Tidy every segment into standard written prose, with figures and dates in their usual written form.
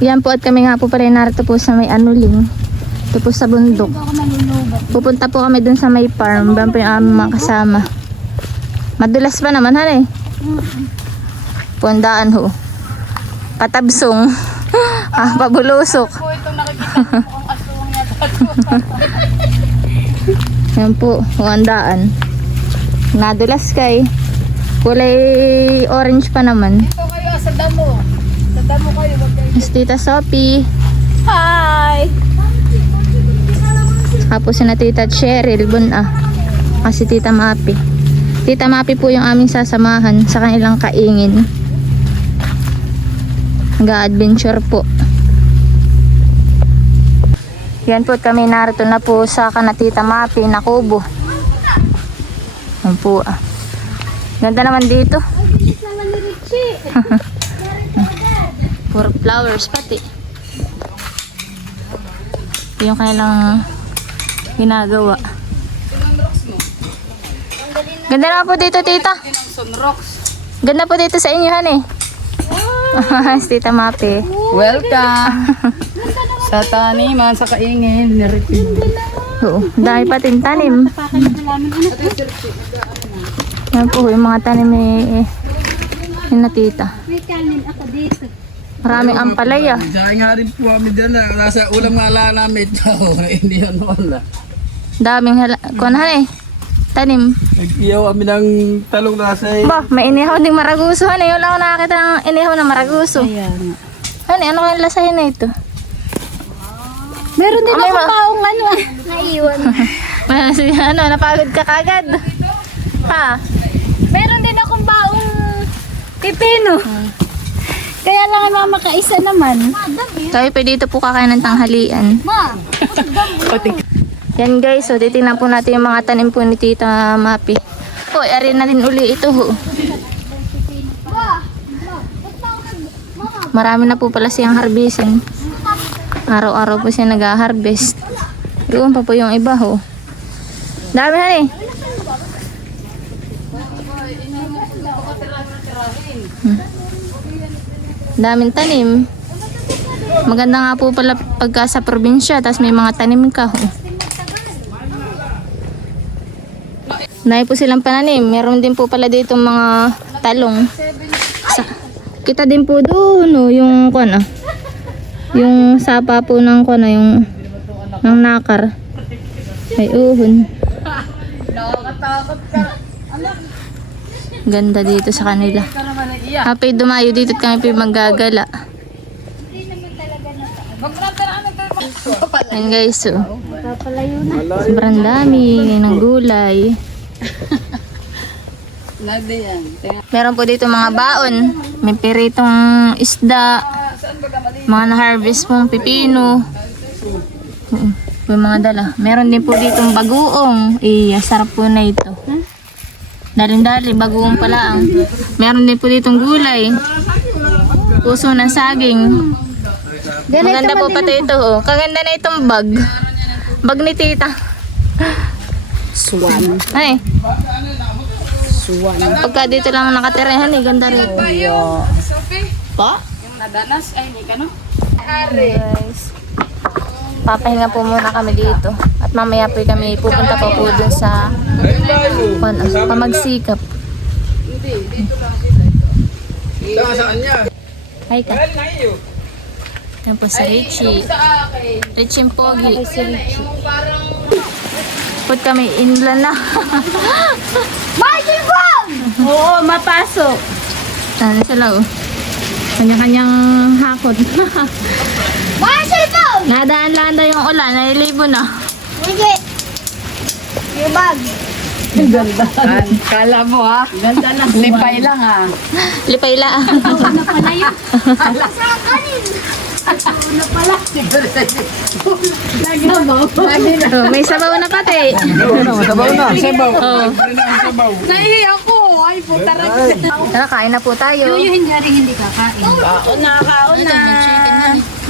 Yan po at kami nga po pala narito po sa may anuling. Ito po sa bundok. Pupunta po kami dun sa may farm. Bam po yung aming mga kasama. Madulas pa naman han eh. Pundaan ho. Patabsong. Pabulusok. Po itong nakikita ko mukhang aswang yata. Yan po, huwandaan. Nadulas kay. Kulay orange pa naman. Dito kayo sa damo. Sa damo kayo. Wag kayo. Mas Tita Sophie. Hi! Tapos si na Tita Cheryl Buna. Kasi Tita Mapi. Tita Mapi po yung aming sasamahan sa kanilang kaingin. Ga-adventure po. Yan po kami narito na po sa Tita Mapi na kubo. Yan po ah. Ganda naman dito. Puro flowers pati. Yung kanilang ginagawa. Ganda naman po dito, tita. Ganda po dito sa inyo, han eh. Tita Mapi. Welcome! Sa taniman, sa kaingin. Oo, dahil pating tanim. Yan po, yung mga tanim eh, yun na tita. May kanin ako dito. Maraming ampalaya. Diyan nga rin po kami dyan na. Nasa ulam nga ala namin. Hindi yan wala. Daming kunahan eh. Tanim. Nag-iyaw kami ng talong nasa Ba, may inihaw ding maraguso. Ano, wala ako nakakita ng inihaw na maraguso. Ayan. Ano kayong lasahin na ito? Meron din May ako ma- paong ano. Naiwan. Napagod ka kagad. Ha? Meron din akong baong pipino. Kaya lang ang makaisa naman. Tayo pa dito po kakain ng tanghalian. Ma, Yan guys, so titingnan po natin yung mga tanim po ni Tita Mapi. Oh, arin na din uli ito ho. Marami na po pala siyang harvesting. Araw-araw po siya nag-harvest. Doon pa po yung iba ho. Dami han eh. Daming tanim. Maganda nga po pala pagka sa probinsya, tapos may mga tanim ka ho. Nay po silang pananim. Meron din po pala dito mga talong. Kita din po doon, no, yung kuan yung sapa po ng kuan yung ng nakar. May uhon. Ganda dito sa kanila. Happy dumayo dito at kami maggagala. Ayan guys, so sobrang dami ng gulay. Meron po dito mga baon. May piritong isda. Mga na-harvest pong pipino. May mga dala. Meron din po ditong bagoong. Sarap po na ito. Daling-dali, bagoong pala ang. Meron din po ditong gulay. Puso ng saging. Maganda po pati ito. Oh. Kaganda na itong bag. Bag ni tita. Swan. Ay, Swan. pagka dito lang nakatirahan eh, ganda rin. Yo. Pa? Yung nadanas, ay hindi ka no? Guys, papahinga po muna kami dito. At mamaya po kami pupunta pa po dun sa Pamagsikap. Saan niya? Hi ka. Yan po si Richie. Richie and Pogi. Put kami inland na. Oo, mapasok. Ano sila oh. Kanya-kanyang hakot. Nadaan-laan daw yung ulan. Nailibo na. Hindi. Yung bag. Ganda. Kala mo ha? Ganda lang. Lipay lang ha. Lipay la. Ano pala yun? Sa kanin. Ano pala? Lagi na. Oh, may sabaw na pati. Sabaw na. Sabaw. Oh. Sabaw. Nahihi ako. Ay, puta rin. Tara, kain na po tayo. Yung hindi kakain. Kaon na, kaon na.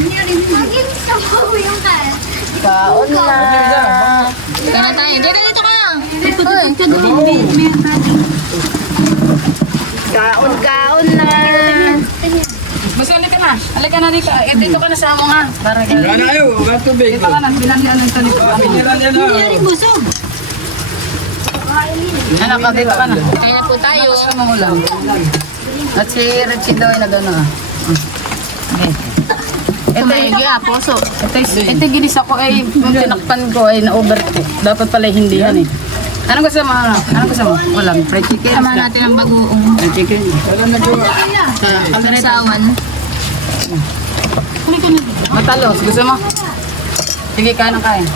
Hindi rin. Maging sabaw yung kain. Kaon na. Kain na tayo. Dito ka. Kaon, kaon na. Masali ka na. na. Halika na dito. Eh, dito ka na sa ako nga. Para ka. Gana ayo, ugat tubig. Dito ka na. Binalian ng tanik ko. Piniran yan ha. Busog. Anak ka, dito ka na. Kaya na po tayo. Gusto mong ulam. At si Richie daw ay nagano ah. Okay. Ito Tumayagi puso. ito ginisa ko ay yung tinakpan ko ay na-overcook. Dapat pala hindi yan eh. Anong gusto mo? Anong gusto mo? Ulam. Fried chicken. Sama natin ang bagoong. Fried chicken. Wala na po. Kaganasawan. Matalos. Gusto mo? Sige, kain ng kain.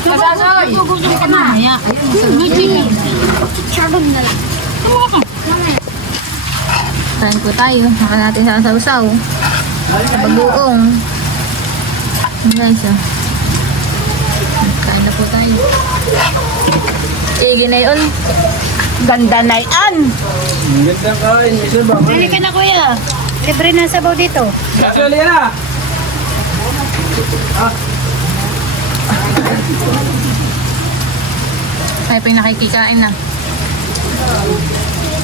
Kasasoy! Mamaya. Shabog na lang. Kain po tayo. Saka natin sasawsaw. Bagoong. Guys, kain na po tayo. Sige na yun. Ganda na yan! Ang ganda kain. May sabang. Halika na kuya. Libre na sabaw dito. Kaso halika na. Kaya pa yung nakikikain na.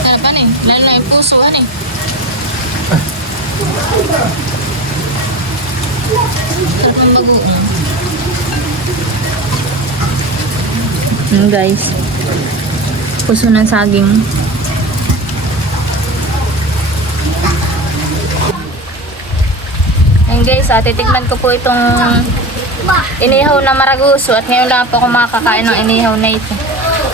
Ano pa eh? Lalo na yung puso, ano eh. Sarap ang bagoong. Guys. Puso ng saging. Ayun guys, titikman ko po itong inihaw na maraguso at ngayon lang po ako makakain ng inihaw na ito.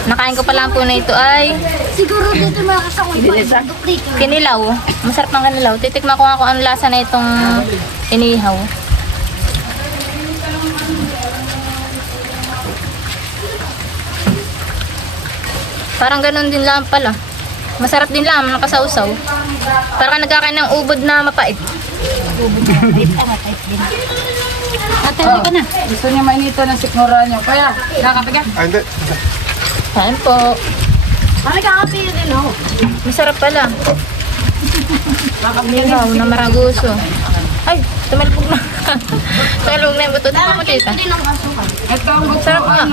Nakain ko pa lang po na ito ay Siguro dito makakasakoy pa. Dito. kinilaw. Masarap ng kinilaw. Titikman ko nga kung ang lasa na itong inihaw. Parang ganun din lang pala. Masarap din lang, nakasawsaw. Parang nagkakain ng ubod na mapait. Ate, halika na. Gusto niya mainito ng sikmura niyo. Kaya, nakakapiga. Kain po. Halika kape din oh. Masarap pala. Inihaw na maraguso. Ay, tumalbog na. Tumalbog na yung buto. Tignan mo tita. Ito ang Sarap nga.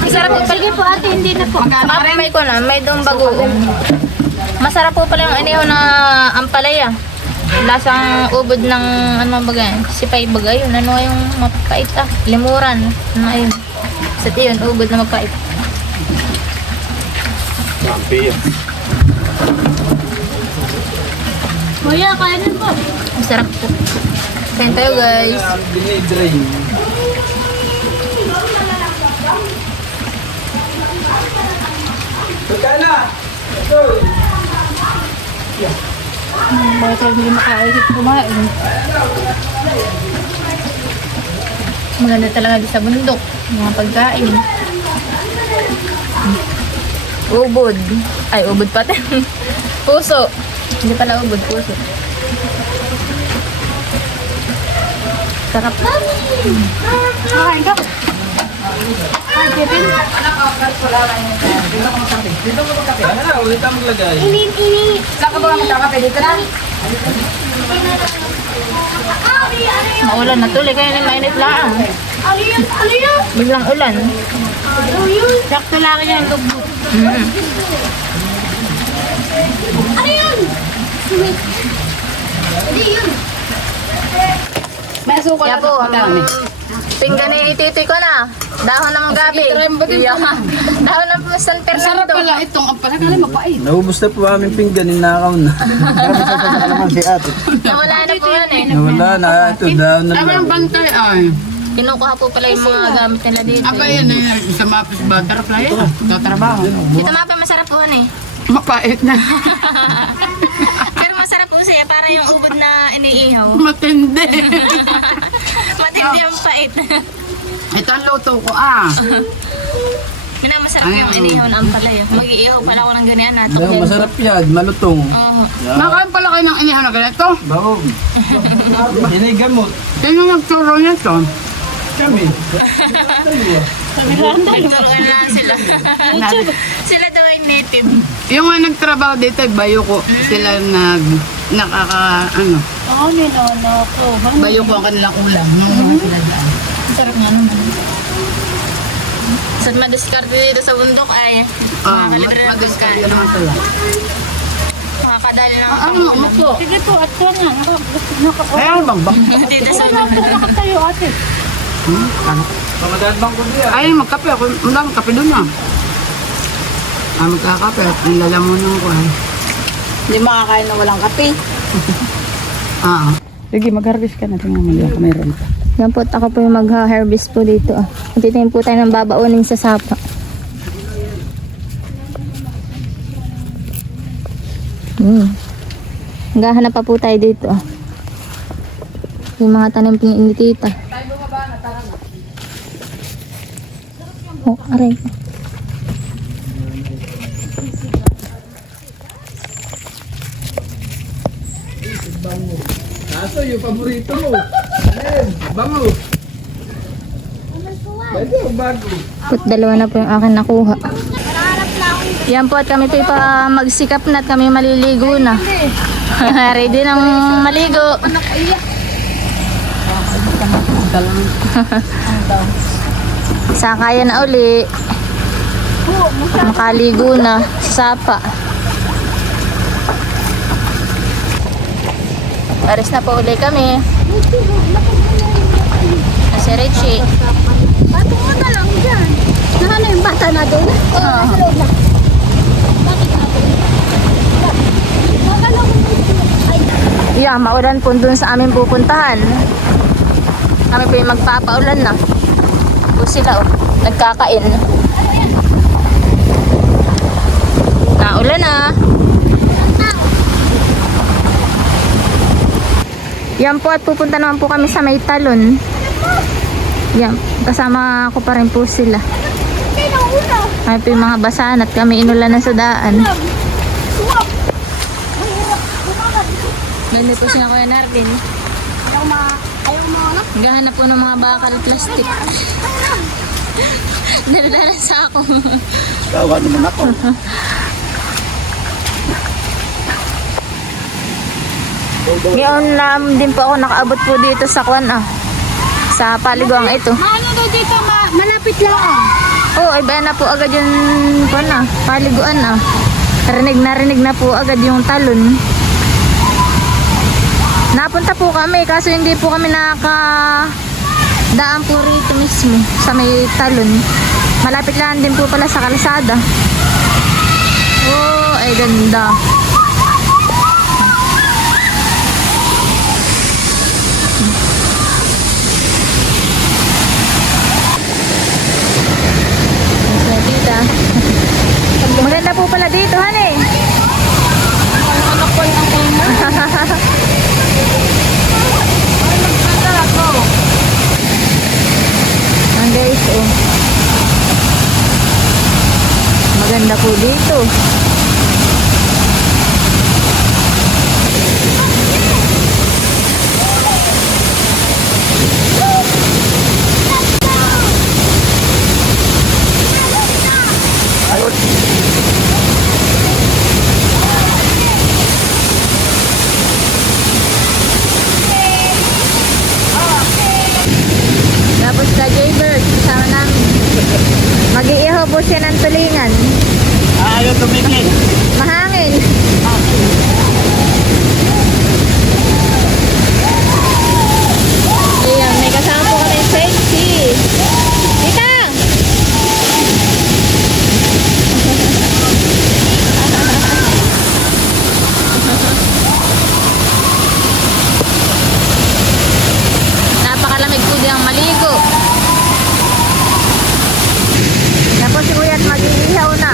Masarap po pala. Sige po ate, hindi na po. Saka may ko na, may doong bagoong. Masarap po pala yung inihaw na ampalaya. Lasang ubod ng ano bagay. Sipay bagay yun. Ano yung mapait ah. Limuran. Ano ayun. Sa tiyon, ubod na mapait. Kuya, kaya na po. Masarap po. Kain tayo guys. Dinidrain. Pagkain na. Bakit hindi makaisip kumain? Maganda talaga di sa bundok. Mga pagkain. Ubod. Ay, ubod pati. Puso. Hindi pala ubod, puso. Sarap. Kakain ka. Ano na, ulit ang maglagay. Init. Saan ka ba magkakape? Dito na? Maulan na tuloy. Kaya na mainit lang. Ano yun? Ano yun? Biglang ulan. Ano yun? Sakto lang yan. Lugbo. Ano yun? Sumit. Hindi yun. May asuko Kaya na po, Madami. pinggan ni ititoy ko na. Dahon ng gabi. Sige, try mo din Yeah. po. Dahon ng San Sarap Fernando. pala itong ampalagala mapait. Naubos na po aming pinggan, ninakaw na. Si ate. Nawala na po yan eh. Wala na, ito down na Tama lang. ang bantay ay. Kinukuha po pala yung mga gamit nila dito. Ako yan eh. Sa mapis butterfly. Tatrabaho. Dito mapa masarap po yan eh. Mapait na. Pero masarap po siya. Para yung ubod na iniihaw. Matindi. Matindi yung pait. Ito ang luto ko ah. Masarap yung inihaw na ampalaya. Mag-iihaw pala ako ng ganyan na. Dahil masarap yan, malutong. Oo. Nakain pala kayo ng inihaw na ganito. Bago. Yan ay gamot. Sino nagturo nito? Kami. Nagturuan na sila. Sila daw ay native. Yung nga nagtrabaho dito, bayo ko. Sila ano. Oo, nilolo ko. Bayo ko ang kanilang ulam. Nung sila dyan. Sarap nga naman. Sa madiskarte dito sa bundok ay Ah, makakalibre ng mag-discount pagkain. naman sila. Makaka makadali lang. Ano mo, umupo. Sige po, at ko nga. Kaya magbang. Dito sa Saan po nakatayo ate? Ano? Pamadaan bang ko diya. Ay, magkape ako. Ang kape doon na. Magkakape at nilalamunan ko ay. Hindi makakain na walang kape. Sige, mag-harvest ka na. Tingnan mo yung meron ka. Yan po, ako po yung mag-harvest po dito. Titingin po tayo ng babaunin sa sapa. Gahanap pa po tayo dito. Yung mga tanim ni tita. Oh, aray. Kaso yung paborito mo. Ayan, bango. Pwede o bago? Put dalawa na po yung akin nakuha. Yan po at kami po pa magsikap na at kami maliligo na. Ready nang maligo. Sakaya na uli. Makaligo na sa sapa. Pares na po uli kami. Si Richie. Pato mo na lang dyan. Nakano yung bata na doon? Oo, sa loob na. Bakit ako? Makala ko ay, Yeah, maulan po dun sa aming pupuntahan. Kami po yung magpapaulan na. Po sila nagkakain. Naulan na. Yan po at pupunta naman po kami sa may talon. Yan, kasama ko pa rin po sila. hindi na una. Kami po yung mga basahan at kami inulan na sa daan. Suwak. Mahirap. Bumangat. Ganda po siya Kuya Nardin. Ayaw mo anak. Gahanap po ng mga bakal plastic. Dala-dala sa ako. Tawa naman ako. Ngayon lang din po ako nakaabot po dito sa sa paliguang ito. Maano daw dito, malapit lang. Oo, iba na po agad yung paliguan Rinig na po agad yung talon. Napunta po kami kaso hindi po kami daan po rito mismo sa may talon. Malapit lang din po pala sa kalsada. Oh, ay ganda. Maganda po pala dito, honey. Anak ko ang kanya. Guys, maganda po dito. Tapos ka Jaybird, kasama namin. Mag-iihaw po siya ng tulingan. Ayaw tumikit. Mahangin. Ayan, may kasama po kami sexy. Tita! Napakalamig po diyang maligo. Tapos si Kuya at mag-iihaw na.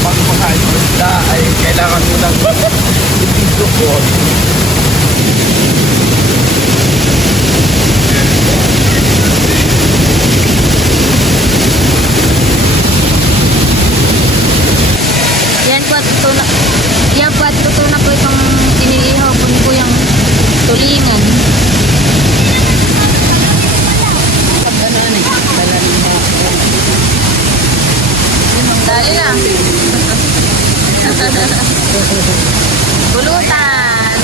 Pag makain mo isda ay kailangan mo lang ipinto ko. Yan po at luto na po itong iniihaw po yung tulingan. Dali na. Pulutan.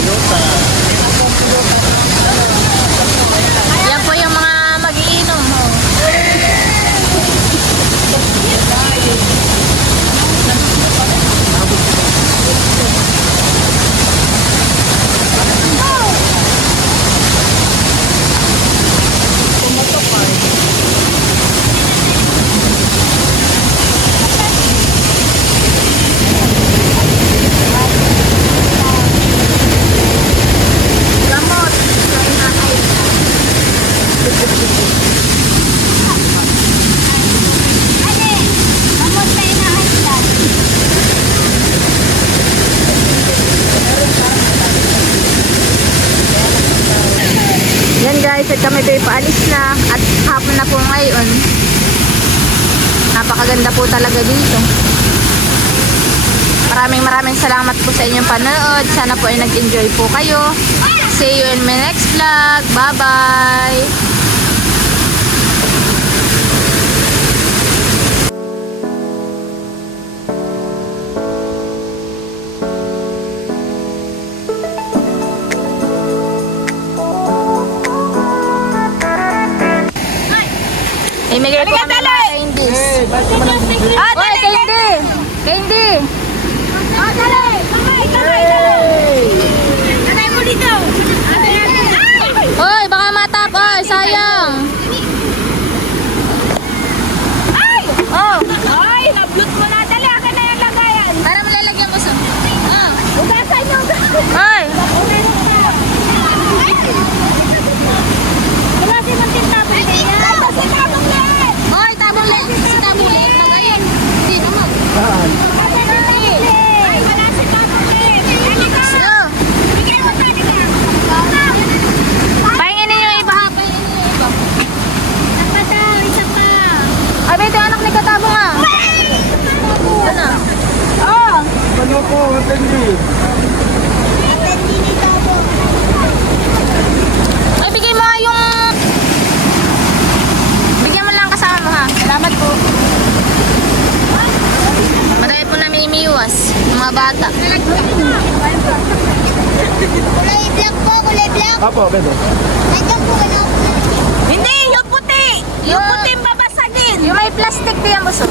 guys at kami po'y paalis na at hapon na po ngayon. Napakaganda po talaga dito. Maraming salamat po sa inyong panood. Sana po ay nag-enjoy po kayo. See you in my next vlog. Bye-bye! Imigay po kami ng mga candies. Ah, dali! Candy! Candy! Oh, dali! Kamay! Kamay mo dito! Hoy, baka matap. Ay, sayang. Ay! Oh, Ay! Nablot mo na! Dali! Akin na yung lagayan! para malalagyan mo sa... Ugasan nyo! Ay! Wala si Martin tapos na yan! Kasi tapos na yan! Hoy, tabong leg. Si tabong leg. Magayon. Hindi naman. Saan? Ay, wala si tapos na yan! Ano? Bigyan mo tayo ka! Pahingin ninyo yung iba ha. Pahingin ninyo yung iba. Isa pa daw! Isa pa! Ay, ba ito anak ni Katabo nga? Ano? Oh! Ano po, Tendi? Ay, bigay mo nga yung... Bigyan mo lang kasama mo ha. Salamat po. Madami po namin imiwas. Yung mga bata. Kulay black po! Kulay black! Apo, pwede. Nandiyan po ano? Hindi, yung puti! Yung puti babasagin! Yung may plastic diyan mo so.